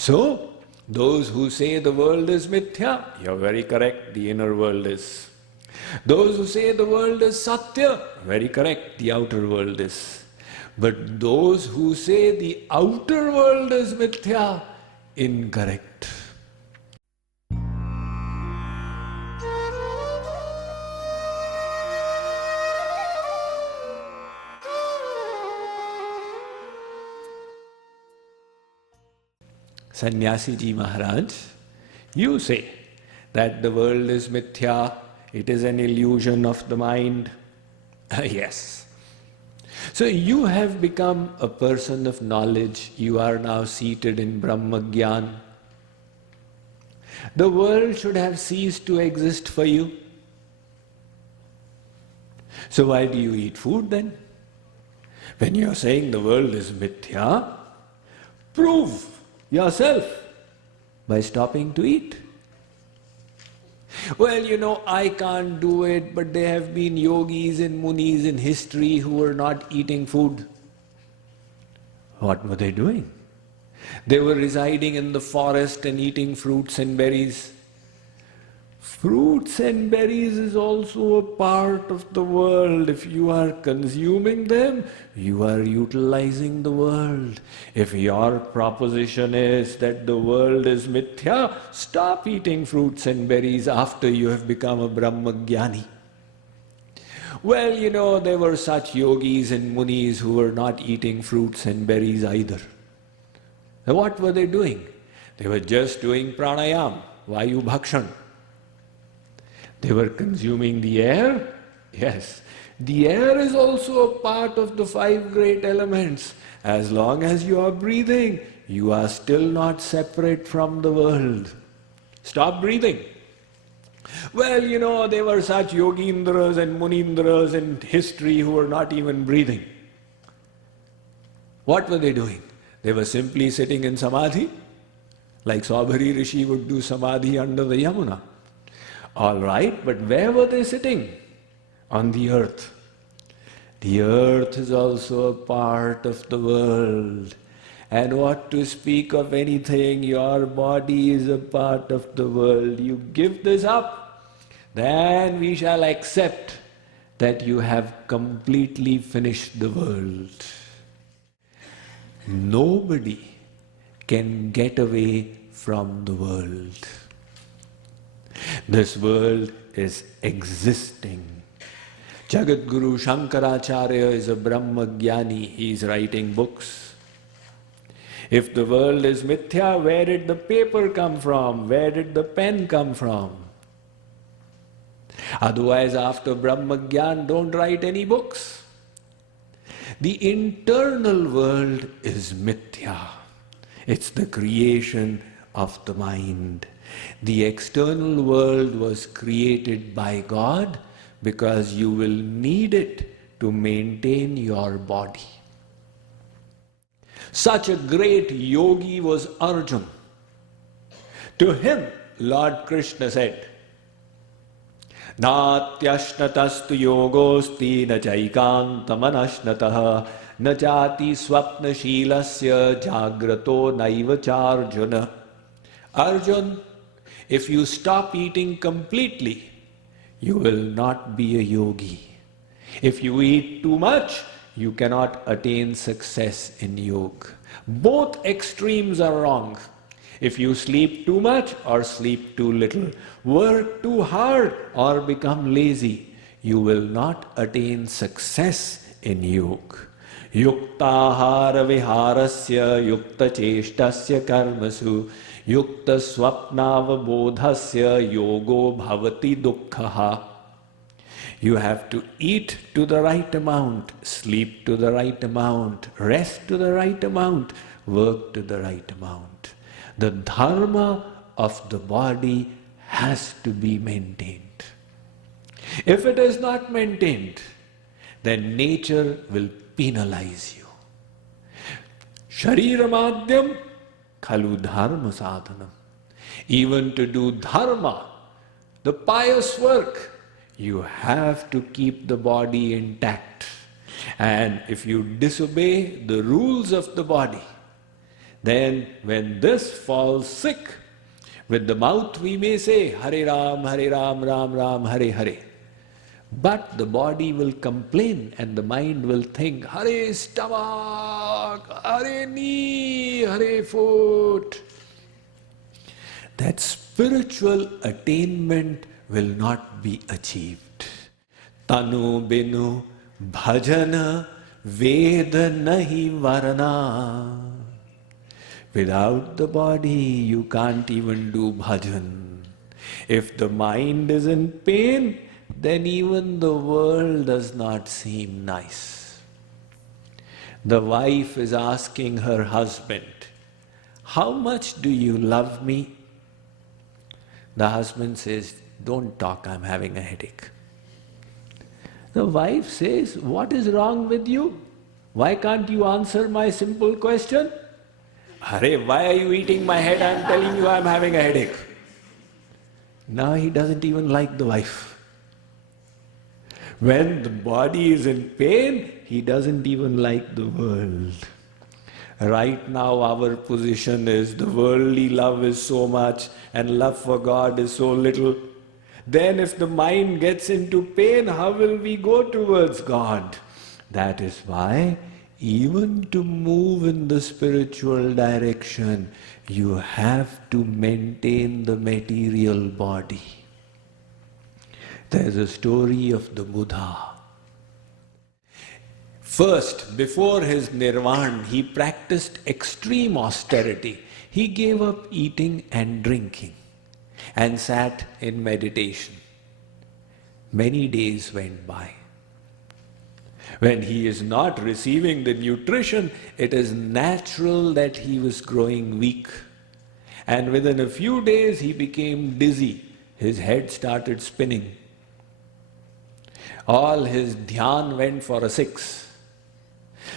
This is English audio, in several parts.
So, those who say the world is mithya, you're very correct, the inner world is. Those who say the world is satya, very correct, the outer world is. But those who say the outer world is mithya, incorrect. Sannyasi Ji Maharaj, you say that the world is mithya, it is an illusion of the mind. Yes. So you have become a person of knowledge, you are now seated in Brahma Gyan. The world should have ceased to exist for you. So why do you eat food then? When you are saying the world is mithya, prove yourself by stopping to eat. Well, I can't do it, but there have been yogis and munis in history who were not eating food. What were they doing? They were residing in the forest and eating fruits and berries. Fruits and berries is also a part of the world. If you are consuming them, you are utilizing the world. If your proposition is that the world is mithya, stop eating fruits and berries after you have become a Brahmagyani. Well, there were such yogis and munis who were not eating fruits and berries either. Now, what were they doing? They were just doing pranayam, vayu bhakshan. They were consuming the air. Yes, the air is also a part of the 5 great elements. As long as you are breathing, you are still not separate from the world. Stop breathing. Well, there were such yogindras and munindras in history who were not even breathing. What were they doing? They were simply sitting in samadhi, like Saubhari Rishi would do samadhi under the Yamuna. All right, but where were they sitting? On the earth. The earth is also a part of the world. And what to speak of anything, your body is a part of the world. You give this up, then we shall accept that you have completely finished the world. Nobody can get away from the world. This world is existing. Jagat Guru Shankaracharya is a Brahmagyani. He is writing books. If the world is mithya, where did the paper come from? Where did the pen come from? Otherwise, after Brahmagyan, don't write any books. The internal world is mithya. It's the creation of the mind. The external world was created by God because you will need it to maintain your body. Such a great yogi was Arjuna. To him, Lord Krishna said, Natyashnatastu yogosti na chaikantamanashnataha na chati swapnashilasya jagrato naivacharjuna. Arjuna, if you stop eating completely, you will not be a yogi. If you eat too much, you cannot attain success in yoga. Both extremes are wrong. If you sleep too much or sleep too little, work too hard or become lazy, you will not attain success in yoga. Yuktahara viharasya yukta cheshtasya karmasu yukta swapnavabodhasya yogo bhavati dukkhaha. You have to eat to the right amount, sleep to the right amount, rest to the right amount, work to the right amount. The dharma of the body has to be maintained. If it is not maintained, then nature will penalize you. Sharira madhyam khalu dharma sadhanam. Even to do dharma, the pious work, you have to keep the body intact. And if you disobey the rules of the body, Then when this falls sick, with the mouth we may say Hare Ram, Ram Ram, Hare Hare. But the body will complain and the mind will think, Hare stomach, Hare knee, Hare foot. That spiritual attainment will not be achieved. Tanu binu bhajana veda nahi varana. Without the body, you can't even do bhajan. If the mind is in pain, then even the world does not seem nice. The wife is asking her husband, how much do you love me? The husband says, don't talk, I'm having a headache. The wife says, what is wrong with you? Why can't you answer my simple question? Hare, why are you eating my head? I'm telling you I'm having a headache. Now he doesn't even like the wife. When the body is in pain, he doesn't even like the world. Right now our position is the worldly love is so much and love for God is so little. Then if the mind gets into pain, how will we go towards God? That is why even to move in the spiritual direction, you have to maintain the material body. There's a story of the Buddha. First, before his nirvana, he practiced extreme austerity. He gave up eating and drinking and sat in meditation. Many days went by. When he is not receiving the nutrition, it is natural that he was growing weak. And within a few days, he became dizzy. His head started spinning. All his dhyan went for a 6.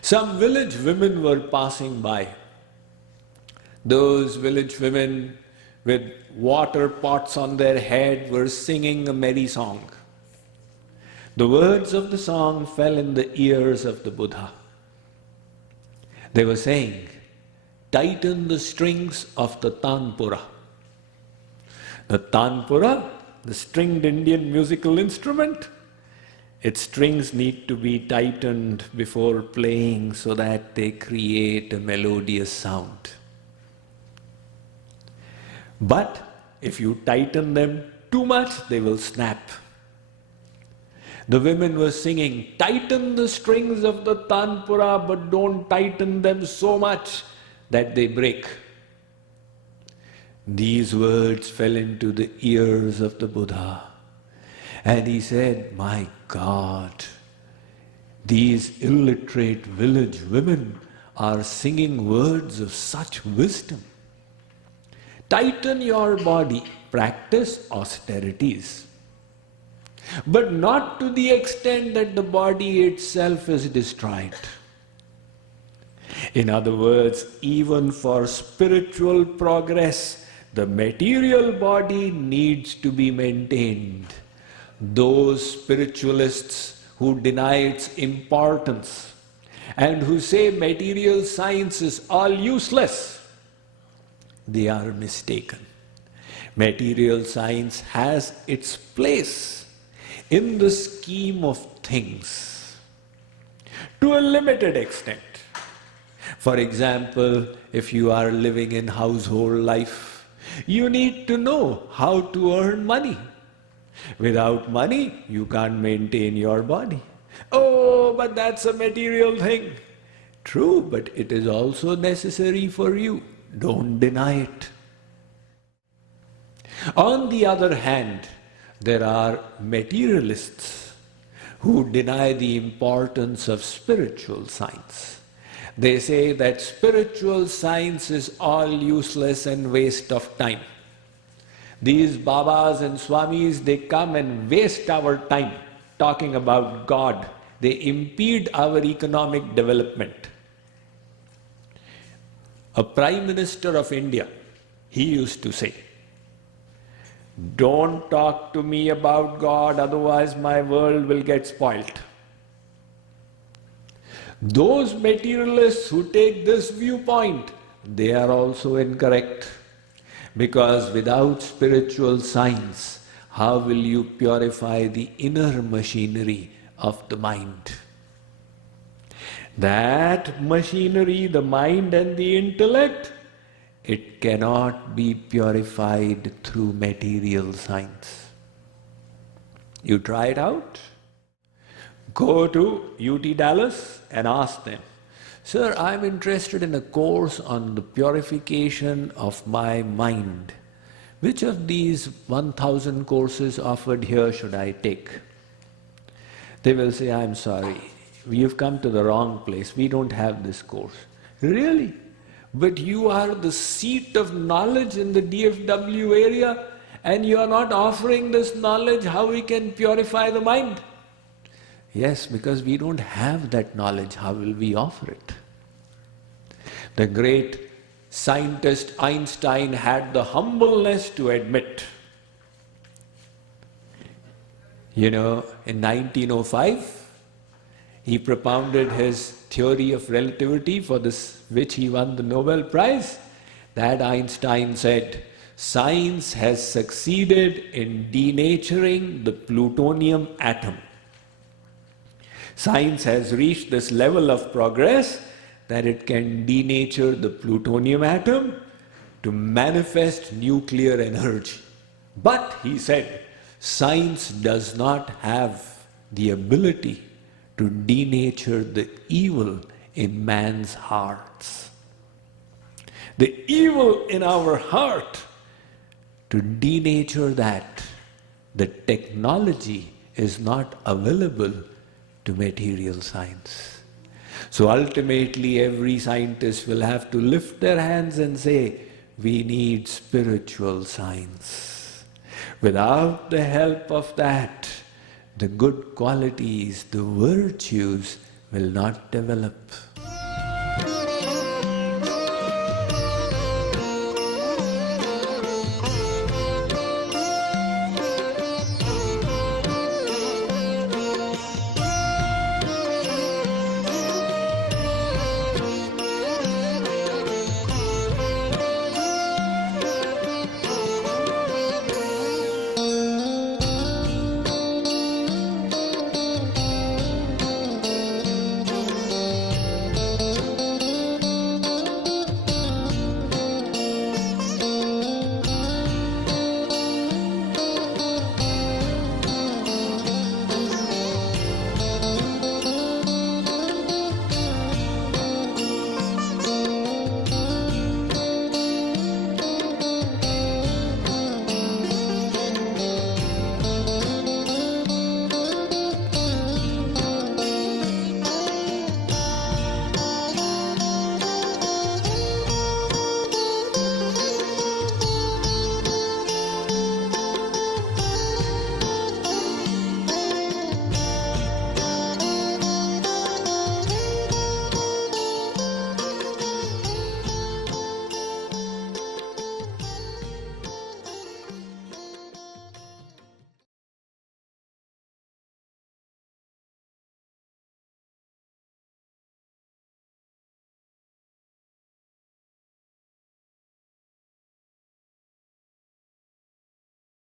Some village women were passing by. Those village women with water pots on their head were singing a merry song. The words of the song fell in the ears of the Buddha. They were saying, tighten the strings of the tanpura. The tanpura, the stringed Indian musical instrument, its strings need to be tightened before playing so that they create a melodious sound. But if you tighten them too much, they will snap. The women were singing, tighten the strings of the tanpura, but don't tighten them so much that they break. These words fell into the ears of the Buddha. And he said, my God, these illiterate village women are singing words of such wisdom. Tighten your body, practice austerities. But not to the extent that the body itself is destroyed. In other words, even for spiritual progress, the material body needs to be maintained. Those spiritualists who deny its importance and who say material science is all useless, they are mistaken. Material science has its place in the scheme of things to a limited extent. For example, if you are living in household life, you need to know how to earn money. Without money, you can't maintain your body. Oh, but that's a material thing. True, but it is also necessary for you. Don't deny it. On the other hand, there are materialists who deny the importance of spiritual science. They say that spiritual science is all useless and waste of time. These Babas and Swamis, they come and waste our time talking about God. They impede our economic development. A Prime Minister of India, he used to say, don't talk to me about God, otherwise my world will get spoilt. Those materialists who take this viewpoint they are also incorrect. Because without spiritual science, how will you purify the inner machinery of the mind? That machinery, the mind and the intellect, it cannot be purified through material science. You try it out. Go to UT Dallas and ask them, "Sir, I'm interested in a course on the purification of my mind. Which of these 1,000 courses offered here should I take?" They will say, "I'm sorry, you've come to the wrong place. We don't have this course." Really? But you are the seat of knowledge in the DFW area and you are not offering this knowledge, how we can purify the mind? Yes, because we don't have that knowledge, how will we offer it? The great scientist Einstein had the humbleness to admit, in 1905, he propounded his theory of relativity for which he won the Nobel Prize. That Einstein said, "Science has succeeded in denaturing the plutonium atom." Science has reached this level of progress that it can denature the plutonium atom to manifest nuclear energy. But, he said, science does not have the ability to denature the evil in man's hearts. The evil in our heart, to denature that, the technology is not available to material science. So ultimately every scientist will have to lift their hands and say, we need spiritual science. Without the help of that, the good qualities, the virtues will not develop.